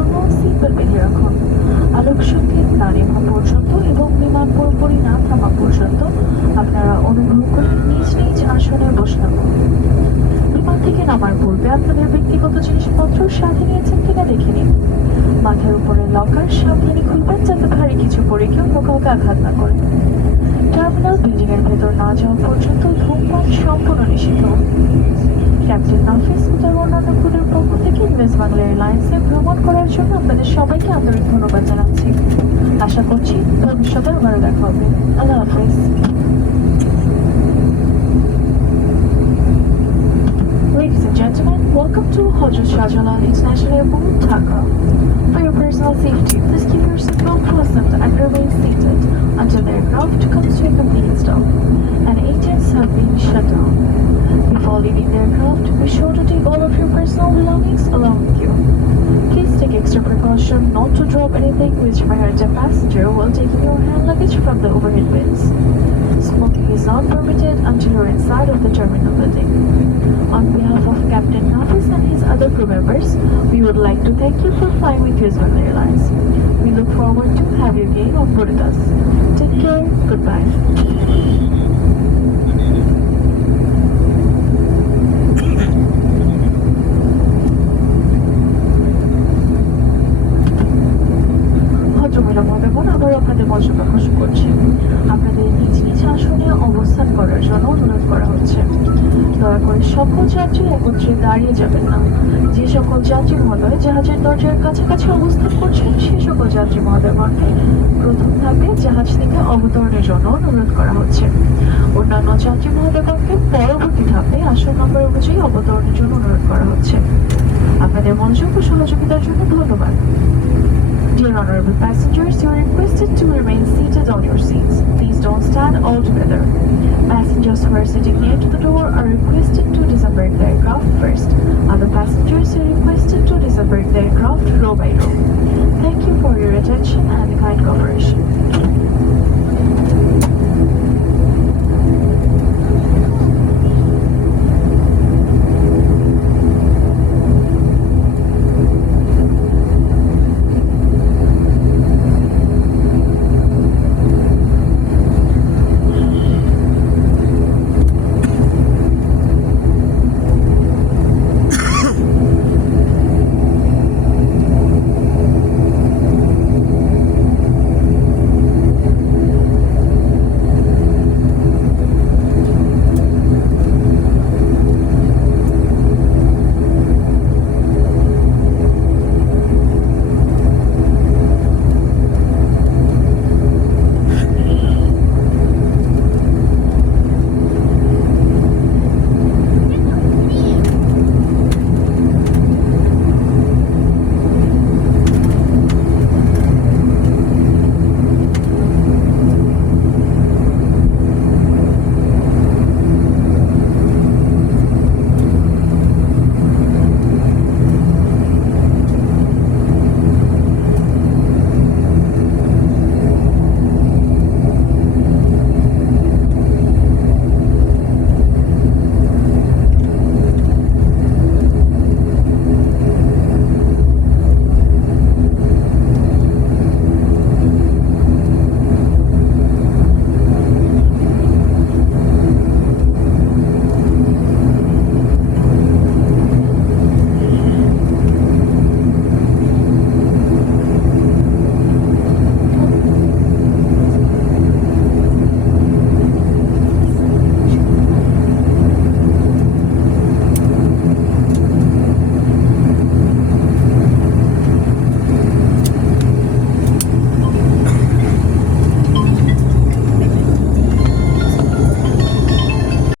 জন্য সিটবেল্ট বেঁধে রাখুন। আলোক সংকেত না নেভা পর্যন্ত এবং বিমান পুরোপুরি না থামা পর্যন্ত আপনারা অনুভব করে নিজ নিজ আসনে বসে থাকুন। বিমান থেকে নামার পূর্বে আপনাদের ব্যক্তিগত জিনিসপত্র সাথে নিয়েছেন কিনা দেখে নিন। মাথার উপরে লকার সাবধানে খুলবেন যাতে ভারী কিছু পরে কেউ কাউকে আঘাত না করে। টার্মিনাল বিল্ডিং এর ভেতর না যাওয়া পর্যন্ত ধূমপান সম্পূর্ণ নিষিদ্ধ। ক্যাপ্টেন নাফিস ও তার অন্যান্য ক্রুদের পক্ষ থেকে ইউএস বাংলা এয়ারলাইন্সে ভ্রমণ করার জন্য আপনাদের সবাইকে আন্তরিক ধন্যবাদ জানাচ্ছি। আশা করছি ভবিষ্যতে আবারও দেখা হবে। আল্লাহ হাফিজ। Ladies and gentlemen, welcome to Hajrat Shah Jalan International Airport, Dhaka. For your personal safety, please keep your seatbelt fastened and remain seated until the aircraft comes to a complete stop and engines have been shut down. Before leaving the aircraft, be sure to take all of your personal belongings along with you. Please take extra precaution not to drop anything which may hurt a passenger while taking your hand luggage from the overhead bins. Smoking is not permitted until you're inside of the terminal building. On behalf of Captain Nafis and his other crew members, we would like to thank you for flying with US Banger Airlines. We look forward to have you again on board with us. Take care. Goodbye. আবার আপনাদের মনোযোগ আকর্ষণ করছি। আপনাদের নিজ নিজ আসনে অবস্থান করার জন্য অনুরোধ করা হচ্ছে। দয়া করে সকল যাত্রী একত্রে দাঁড়িয়ে যাবেন না। যে সকল যাত্রী মহোদয় জাহাজের দরজার কাছাকাছি অবস্থান করছেন সে সকল যাত্রী মহোদয়গণকে প্রথম ধাপে জাহাজ থেকে অবতরণের জন্য অনুরোধ করা হচ্ছে। অন্যান্য যাত্রী মহোদয়গণকে পরবর্তী ধাপে আসন নম্বর অনুযায়ী অবতরণের জন্য অনুরোধ করা হচ্ছে। আপনাদের মনোযোগ ও সহযোগিতার জন্য ধন্যবাদ। Dear honorable passengers, you are requested to remain seated on your seats. Please don't stand all together. Passengers who are sitting near to the door are requested to disembark the aircraft first. Other passengers are requested to disembark the aircraft row by row. Thank you for your attention and kind cooperation.